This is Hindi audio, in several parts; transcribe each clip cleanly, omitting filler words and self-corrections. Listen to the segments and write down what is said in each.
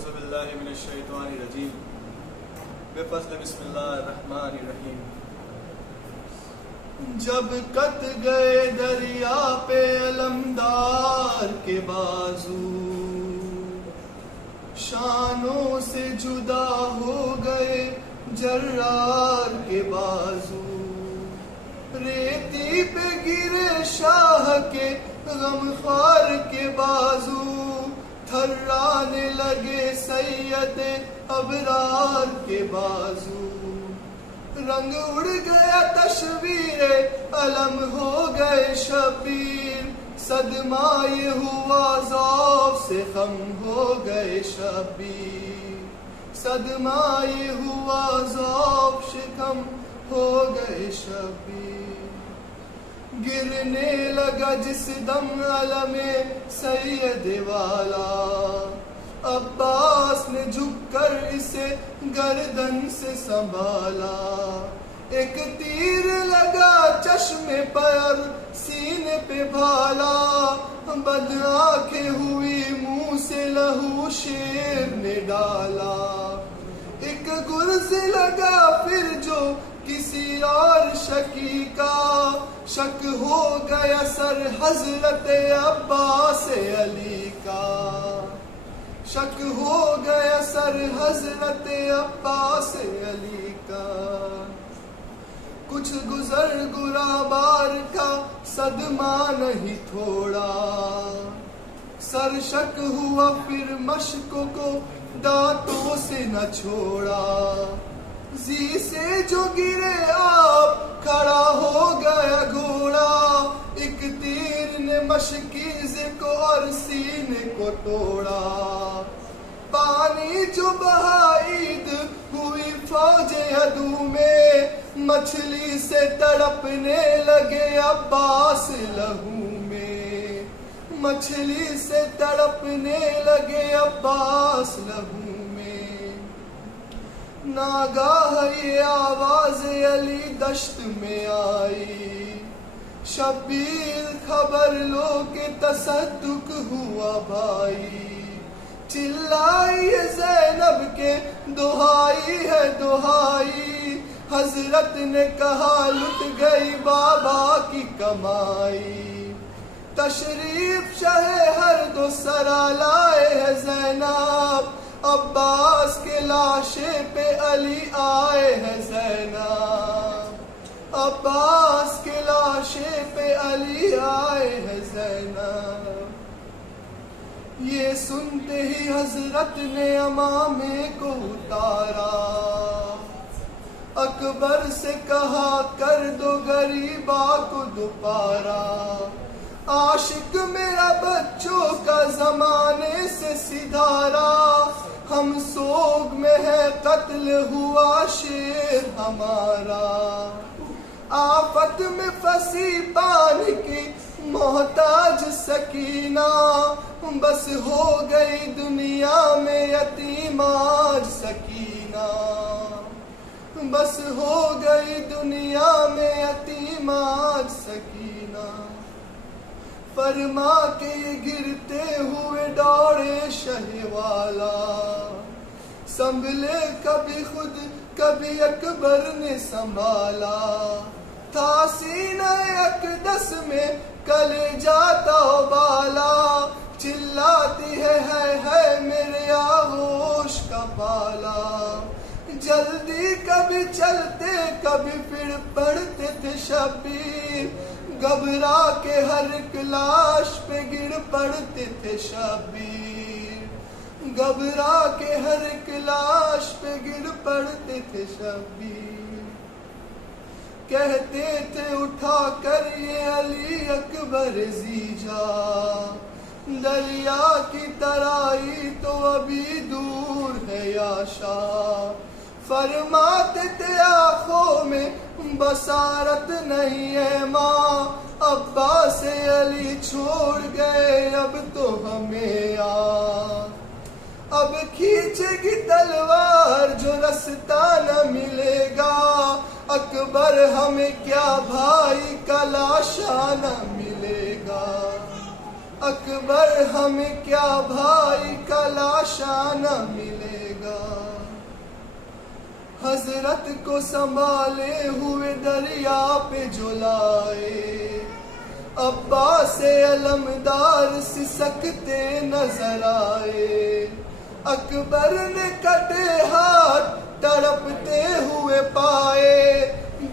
औज़ुबिल्लाहिमिनश्शैतानिर्रजीम बेफज़्ल बिस्मिल्लाहिर्रहमानिर्रहीम। जब कट गए दरिया पे अलमदार के बाजू, शानों से जुदा हो गए जर्रार के बाजू, रेती पे गिरे शाह के गमखार के बाजू, थर्राने लगे सैयदे अबरार के बाजू। रंग उड़ गया तस्वीरे अलम हो गए शबीर, सदमा ये हुआ ज़ौक़ से खम हो गए शबीर, सदमा ये हुआ ज़ौक़ से खम हो गए शबीर। गिरने लगा जिस दम अलमे सैयद वाला, अब्बास ने झुककर इसे गर्दन से संभाला। एक तीर लगा चश्मे पर सीने पे भाला, बद आंखें हुई मुंह से लहू शेर ने डाला। एक गुर्ज लगा फिर जो किसी और शकी का, शक हो गया सर हजरत अब्बास अली का, शक हो गया सर हजरत अब्बास अली का। कुछ गुजर गुराबार का सदमा नहीं थोड़ा, सर शक हुआ फिर मशकों को दांतों से न छोड़ा। जी से जो गिरे आप खड़ा हो गया घोड़ा, एक तीर ने मशकीज को और सीने को तोड़ा। पानी जो बहा ईद हुई फौज अदू में, मछली से तड़पने लगे अब्बास लहू में, मछली से तड़पने लगे अब्बास लहू में। नागाह ये आवाज अली दश्त में आई, शब्बीर खबर लो के तसद्दुक हुआ भाई। चिल्लाई ज़ैनब के दुहाई है दुहाई, हजरत ने कहा लुट गई बाबा की कमाई। तशरीफ शहे हर दो सरा लाए है ज़ैनब, अब्बास के लाशे पे अली आए है ज़ैनब, अब्बास के लाशे पे अली आए है ज़ैनब। ये सुनते ही हजरत ने अमामे को उतारा, अकबर से कहा कर दो गरीबा को दोबारा। आशिक मेरा बच्चों का जमाने से सिधारा, हम सोग में है कत्ल हुआ शेर हमारा। आफत में फंसी पानी की मोहताज सकीना, बस हो गई दुनिया में यतीम आज सकीना, बस हो गई दुनिया में यतीम आज सकीना। फरमा के गिरते हुए दौड़े शहवाला, संभले कभी खुद कभी अकबर ने संभाला। था सीना अक़दस में कलेजा तौबाला, चिल्लाती है मेरे आगोश का पाला। जल्दी कभी चलते कभी फिर पड़ते थे शब्बीर, घबरा के हर एक लाश पे गिर पड़ते थे शब्बीर, घबरा के हर एक लाश पे गिर पड़ते थे शब्बीर। कहते थे उठा कर ये अली अकबर जीजा, दरिया की तराई तो अभी दूर है आशा। फरमाते थे आँखों में बसारत नहीं है माँ, अब्बास से अली छोड़ गए अब तो हमें अब खींचेगी तलवार जो रास्ता न मिलेगा। अकबर हमें क्या भाई का लाशा न मिलेगा, अकबर हमें क्या भाई का लाशा लाशा न मिलेगा। हजरत को संभाले हुए दरिया पे जो लाए, अब्बास अलमदार सिसकते नजर आए। अकबर ने कटे हाथ तड़पते हुए पाए,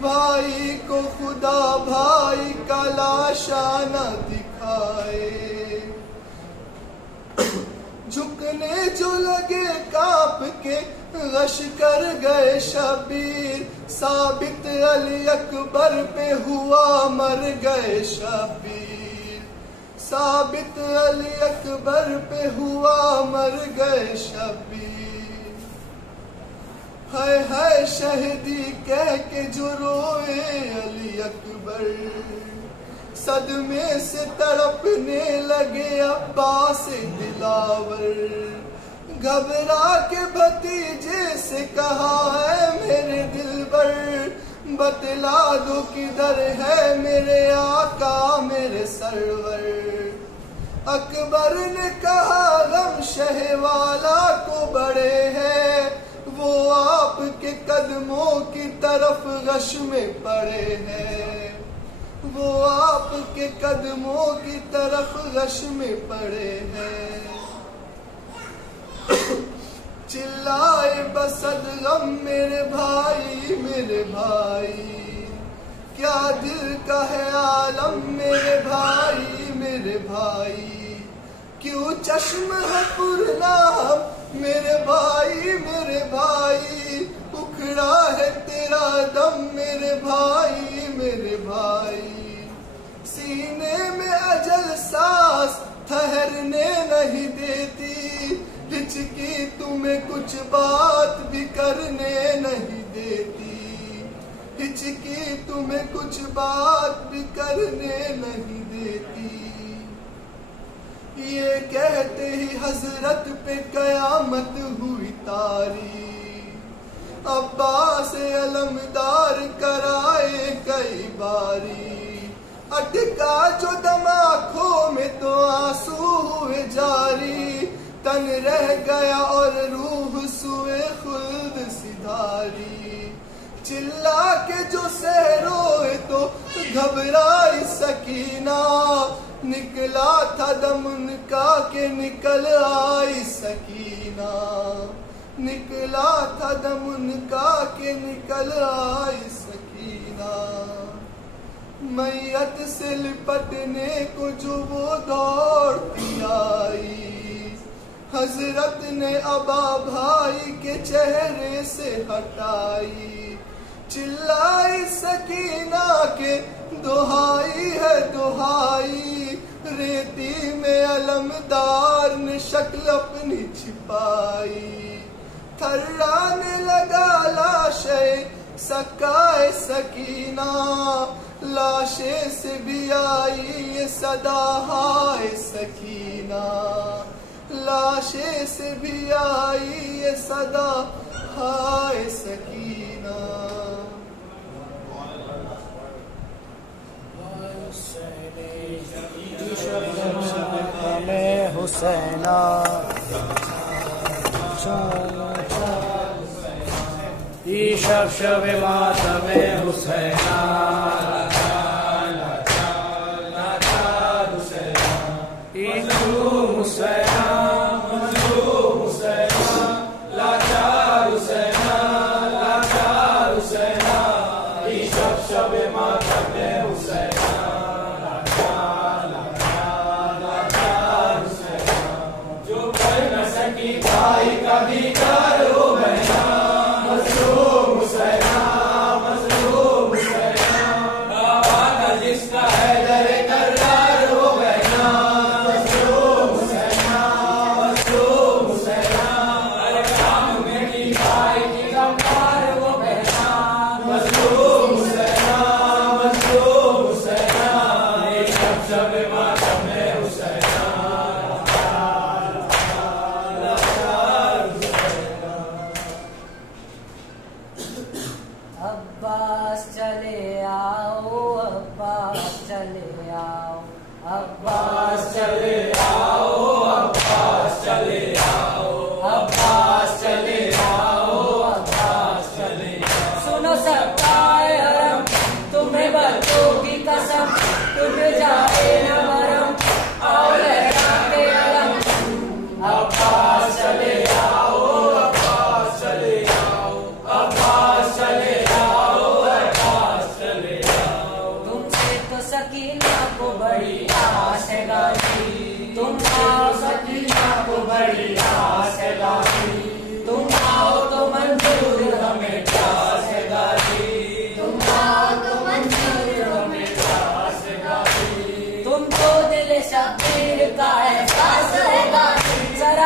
भाई को खुदा भाई का लाशा न दिखाए। झुकने जो लगे कांप के गश कर गए शबीर, साबित अली अकबर पे हुआ मर गए शबीर। साबित अली अकबर पे हुआ मर गए शबीर। है शहीदी कह के जो रोए अली अकबर, सदमे से तड़पने लगे अब्बास दिलावर। घबरा के भतीजे से कहा है मेरे दिलबर, बतला दो किधर है मेरे आका मेरे सरवर। अकबर ने कहा गम शहवाला को बड़े हैं, वो आपके कदमों की तरफ गश में पड़े हैं। वो आपके कदमों की तरफ गश में पड़े हैं। चिल्लाए बसद गम मेरे भाई, क्या दिल का है आलम मेरे भाई। क्यों चश्म है पुरनाम मेरे भाई, उखड़ा है तेरा दम मेरे भाई। सीने में अजल सांस ठहरने नहीं देती, हिचकी तुम्हें कुछ बात भी करने नहीं देती। हिचकी तुम्हें कुछ बात भी करने नहीं देती। ये कहते ही हजरत पे कयामत हुई तारी, अब्बास अलमदार कराए कई बारी। अटका जो दम आँखों में तो आंसू हुए जारी, तन रह गया और रूह सुए खुल्द सिधारी। चिल्ला के जो सहरोए तो घबराई सकीना, निकला था दम उनका के निकल आई सकीना। निकला था दम उनका के निकल आई सकीना। मैयत से लिपटने को जो वो दौड़ती आई, हजरत ने अबा भाई के चेहरे से हटाई। चिल्लाई सकीना के दुहाई है दुहाई, रेती में अलमदार ने शक्ल अपनी छिपाई। थर्राने लगा लाशे सकाए सकीना, लाशे से भी आई ये सदा हाय सकीना। लाशे से भी आई ये सदा हाय सकीना। में हुसैना ईशब शब मातमे हुसैना।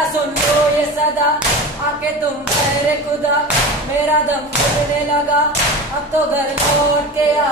जरा सुन लो ये सदा आके तुम ठहरे खुदा, मेरा दम घुटने लगा अब तो घर लौट के आ।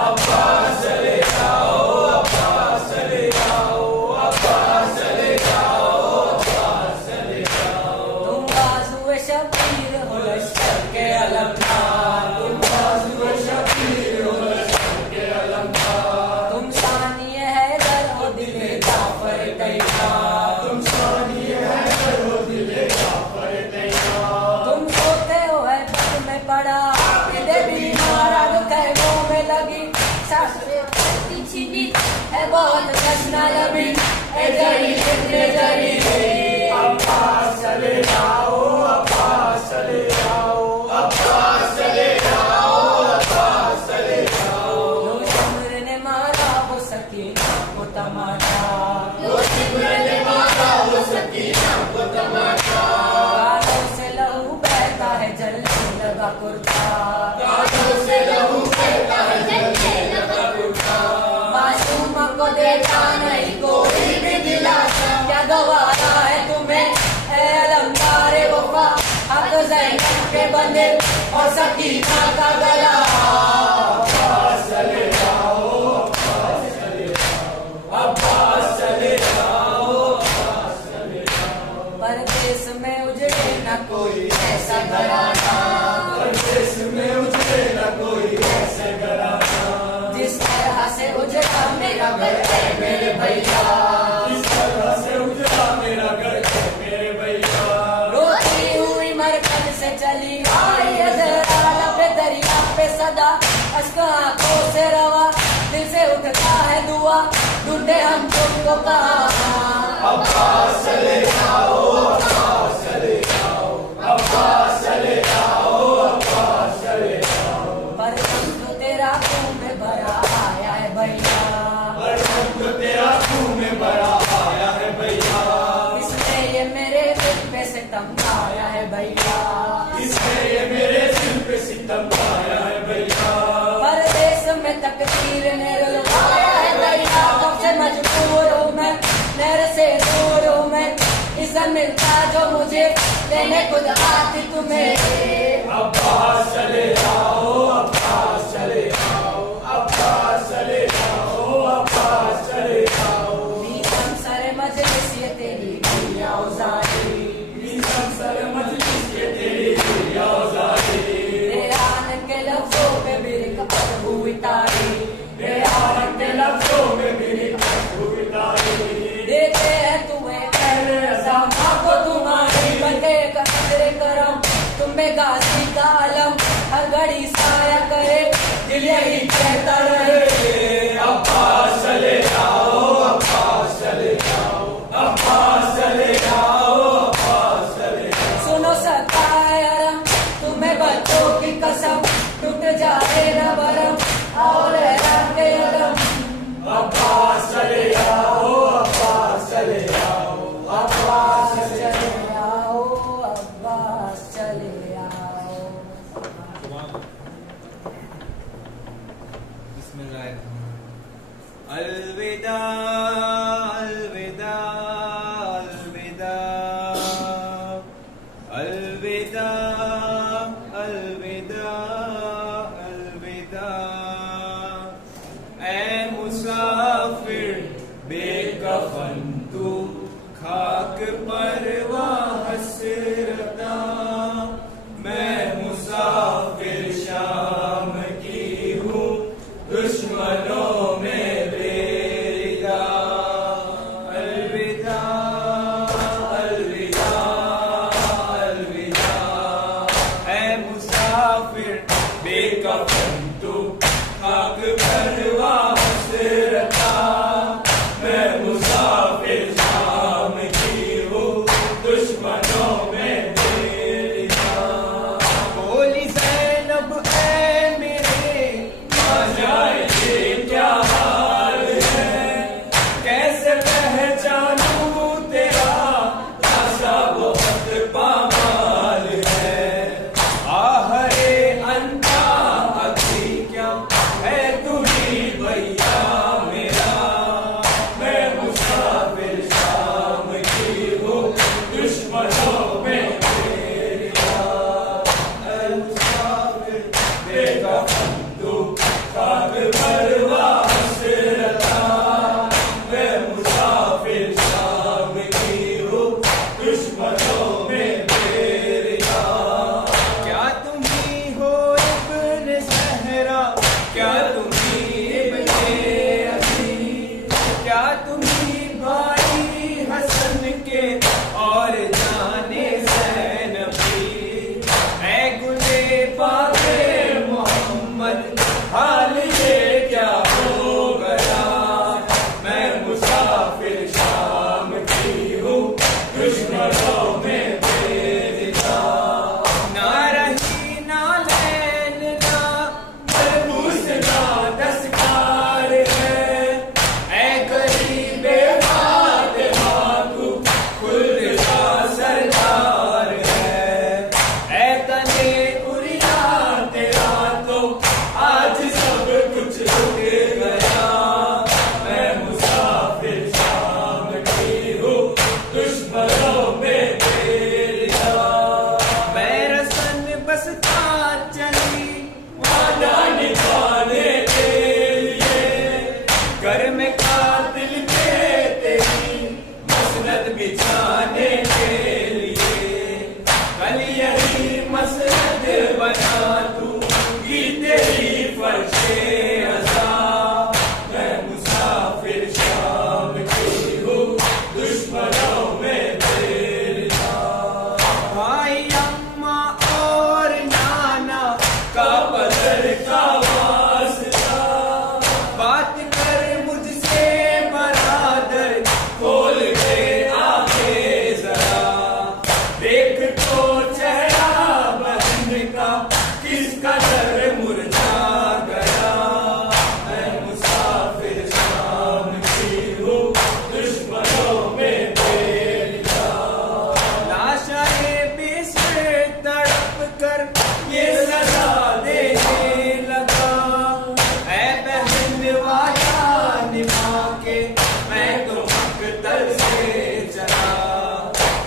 अब्बास चले जाओ, अब्बास चले जाओ, अब्बास चले जाओ, अब्बास चले जाओ। तुम बाजुए शबीर हो लश्कर के अलमदार, तुम बाजुए शबीर हो लश्कर के अलमदार। तुम शानिए हैदर हो दिले जाफर तैयार, तुम शानिए हैदर हो दिले जाफर तैयार। तुम सोते हो है पग में पड़ा दे बीमार आग कैमों में लगी, सांस छीनी है बहुत जश्ना लबी ए जरी कितने जरी। अब्बास चले जाओ, अब्बास चले जाओ, अब्बास चले जाओ, अब्बास चले जाओ। लो शिमर ने मारा वो सकीना को तमाचा, लो शिमर ने मारा वो सकीना को तमाचा। गालों से लहू बहता है जलने लगा कुर्ता, गालों से लहू बहता है जलने लगा कुर्ता। मासूमा को देता नहीं कोई भी दिलासा, क्या गवारा है तुम्हें ए अलमदारे वफा, हक ज़ैनब के बंदे और सकीना का गला। अब्बास चले जाओ, अब्बास चले जाओ, अब्बास चले जाओ, अब्बास चले जाओ। परदेश में उजड़े न कोई ऐसा घराना, परदेश में उजड़े न कोई ऐसे घराना, जिस तरह से उजड़ा मेरा घर है मेरे भैया, जिस तरह से उजड़ा मेरा घर है मेरे भैया। रोती हुई मरकज से चली आई जरा लबे दरिया पे सदा, अश्क आंखों से रवा दिल से उठता है दुआ, ढूंढे हम तुमको कहाँ। अब्बास चले जाओ, अब्बास चले जाओ, अब्बास चले जाओ, अब्बास चले जाओ। पर हम तो तेरा खून में भरा आया है भैया, पर हम तो तेरा खून में भरा आया है भैया। इसलिए ये मेरे दिल पे सितम आया है भैया, इसने ये मेरे दिल पे सितम आया है भैया। परदेश में तकदीर ने रुलवाया है भैया, कब से मजबूर हूँ मैं नहर से दूर हूँ मैं, इज्जत मिलता जो मुझे लेने खुद आती तुम्हें। अब्बास चले जाओ, अब्बास चले जाओ, अब्बास चले जाओ, अब्बास चले जाओ। मीसम सर मजलिस ये तेरी भैया उजारी, मीसम सर मजलिस ये तेरी भैया उजारी। तेरे आनंद के लफ्जों में मेरी कपड़ हुई तारी, तेरे आनंद के लफ्जों में मेरी हुई तारी। देते हैं तुम्हें पहले ज़मां को तुम्हारी बंदे का कदर करम, तुम्हें गाजी का आलम हर घड़ी साया करे, दिल यही कहता रहे। अब्बास चले जाओ, अब्बास चले जाओ, अब्बास चले जाओ, अब्बास चले जाओ। सुनो सकता है हरम तुम्हें बच्चों की कसम, टूट जाए न भरम और हैरान के अलम। अब्बास चले जाओ, अब्बास चले जाओ, अब्बास चले जाओ। चले आओ अब्बास चले आओ।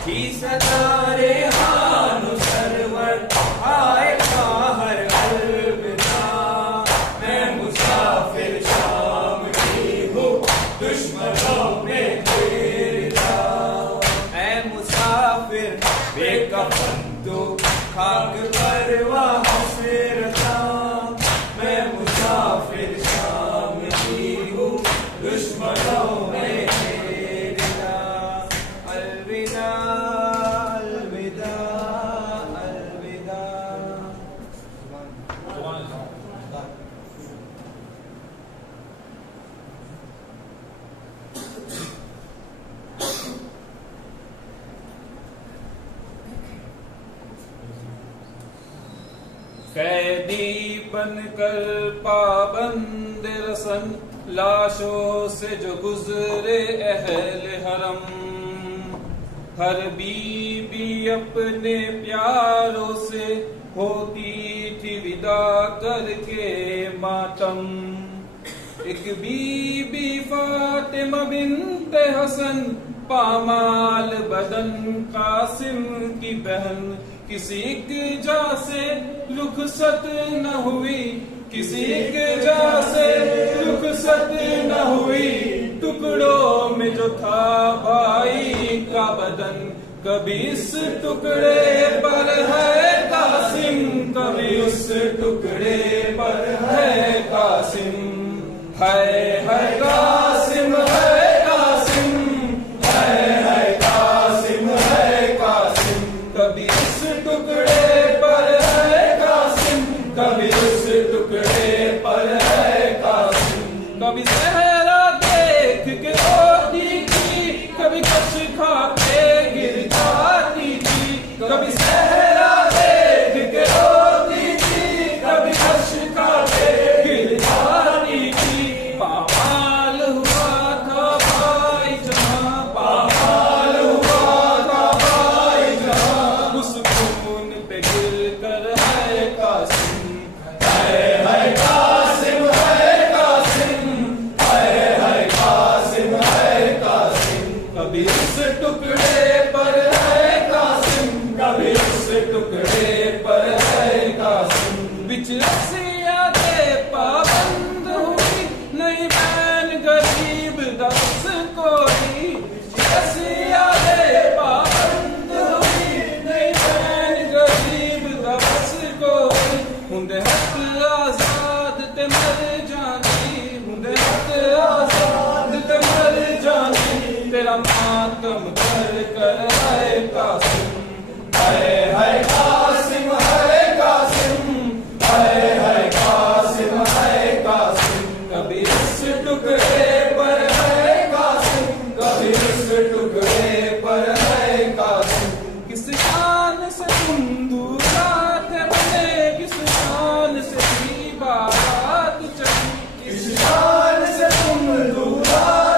ही सतारे हानु सरवर आए बाहर अलविदा। मैं मुसाफिर शाम की हूँ दुश्मनों में गिरता। मैं मुसाफिर बेकफन तो खाक पर वहाँ फिरता। मैं मुसाफिर शाम की हूँ दुश्मनों में गिरता। अलविदा अलविदा अलविदा। कैदी बनकर पाबंद रसन लाशों से जो गुजरे अहले हरम। हर बीबी अपने प्यारों से होती थी विदा करके मातम। एक बीबी फातिमा बिन्ते हसन पामाल बदन कासिम की बहन किसी की जा से रुखसत न हुई। किसी के जा से रुखसत न हुई। टुकड़ों में जो था भाई का बदन कभी इस टुकड़े पर है कासिम कभी उस टुकड़े पर है कासिम। है कासिम है कासिम है कासिम है कासिम। कभी इस टुकड़े पर है कासिम कभी उस टुकड़े पर है कासिम। कभी सहरा देख के रोती थी कभी कश खा के गिर जाती थी। कभी सहरा देख के रोती थी कभी कश खा के गिर जाती थी। पामाल हुआ था भाई जहाँ पामाल हुआ था भाई जहाँ उस खून पे गिर कर है कासिम। है कासिम है कासिम है कासिम है कासिम। कभी इस टुकड़े पर है कासिम कभी उस टुकड़े पर है कासिम। बिचरसिया दे पाबंद हुई नहीं बैन गरीब दस कोई। बिचरसिया दे पाबंद हुई नहीं बैन गरीब दस कोई। हुंदे हक आजाद ते मर जानी हुंदे हक आजाद ते मर जानी। तेरा मातम कर है कासिम। है कासिम है कासिम है कासिम है कासिम। कभी इस टुकड़े पर है कासिम कभी उस टुकड़े पर है कासिम। किस शान से तुम दूर थे बने किस शान से भी बारात चली। किस शान से तुम दूर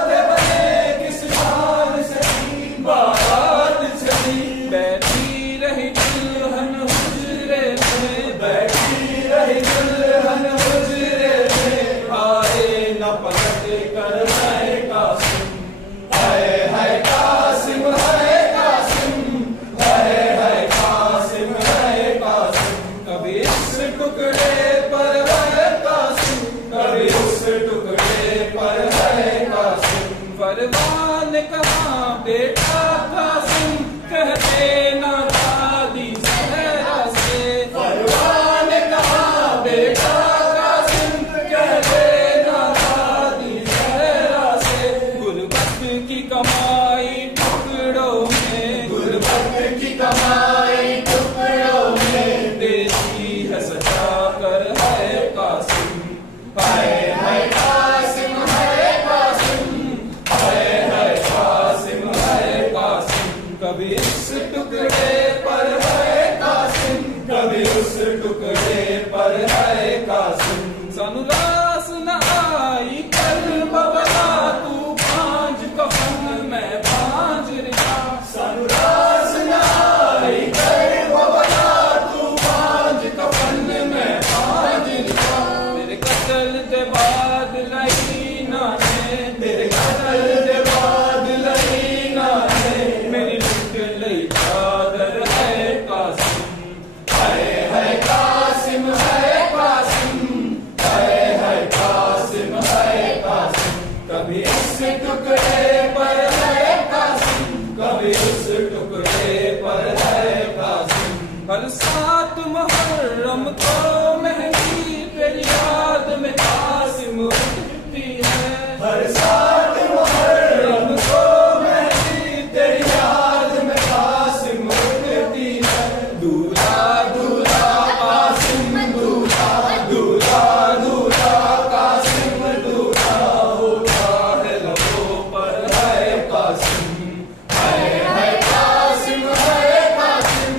थे बने किस शान से भी बारात चली। बैठी रही दुल्हन हुजरे में बैठी रही दुल्हन हुजरे में। आए न पलट कर है कासिम। है कासिम है कासिम है कासिम है कासिम। कभी इस टुकड़े पर है कासिम कभी उस टुकड़े पर है कासिम। फरमान कहा बेटा कासिम कहते ना दादी सहरा से। फरमान कहा बेटा कासिम कहते ना दादी सहरा से। गुरबत की कमाई टुकड़ों में गुरबत की कमाई टुकड़ों में देती है सजा कर है कासिम। है कासिम है कासिम है कासिम है कासिम। कभी इस टुकड़े पर है कासिम कभी उस टुकड़े पर है कासिम। सानू रास न आई कर बबला तू भांज कफन में भांज रिहा। सानू रास न आई कर बबला तू भांज कफन में भांज रिहा। तेरे कत्ल के बाद लई ना ने तेरे कत्ल के बाद लई ना ने मेरी लुट लई बरसात मुहर्रम को मेहंदी तेरी याद में कासिम उठती है। बरसात मुहर्रम को मेहंदी तेरी याद में कासिम उठती है। दूल्हा दूल्हा कासिम दूल्हा दूल्हा दूल्हा कासिम दूल्हा होता है लबों पर है कासिम। है कासिम है कासिम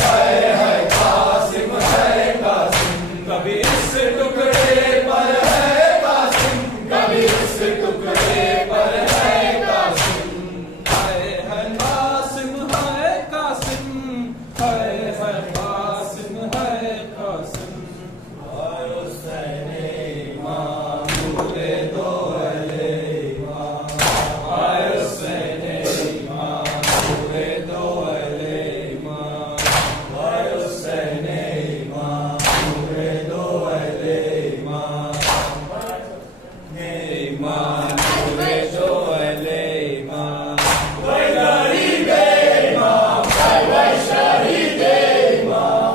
है कासिम है कासिम। कभी इस टुकड़े पर है कासिम कभी इस टुकड़े पर है कासिम। है कासिम है कासिम है कासिम है कासिम। आयो सैने मां दूल्हे दो अले मां। आयो सैने मां दूल्हे दो अले मां। आयो सैने मां दूल्हे दो अले मां। हे मां दूल्हे दो अले मां। वही गरीबे मां वही शहीदे मां।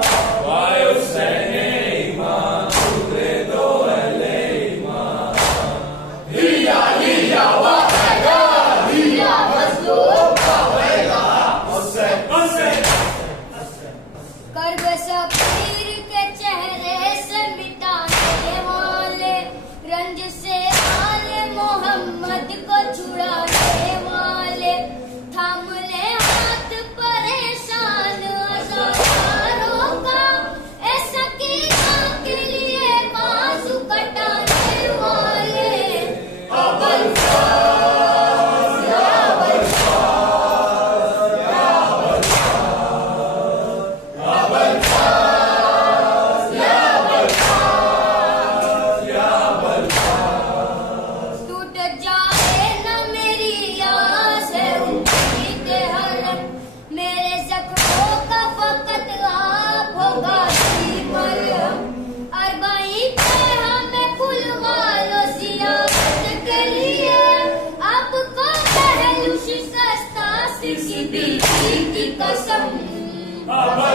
आयो सैने मां दूल्हे दो अले मां। हिया हिया वाहेगा हिया मज़लूम वाहेगा। हुसैन हुसैन कर्ब शबीर के चेहरे से मिटाने वाले, रंज से आले मोहम्मद को छुड़ाने वाले, थाम ले हाथ परेशान अज़ादारों का, ऐसा कीना के लिए बाजू कटाने वाले। अबुल फाज़ या अबुल फाज़ या अबुल फाज़ अबुल फाज़ या अबुल फाज़ या अबुल फाज़। टूट जाए न मेरी आस है उम्मीद हरम, मेरे जख्मों का फकत आप होगा मरहम। अरबाई पे हमें बुलवा लो जियारत के लिए, आपको पहलू शिकस्ता की बीवी की कसम। अबुल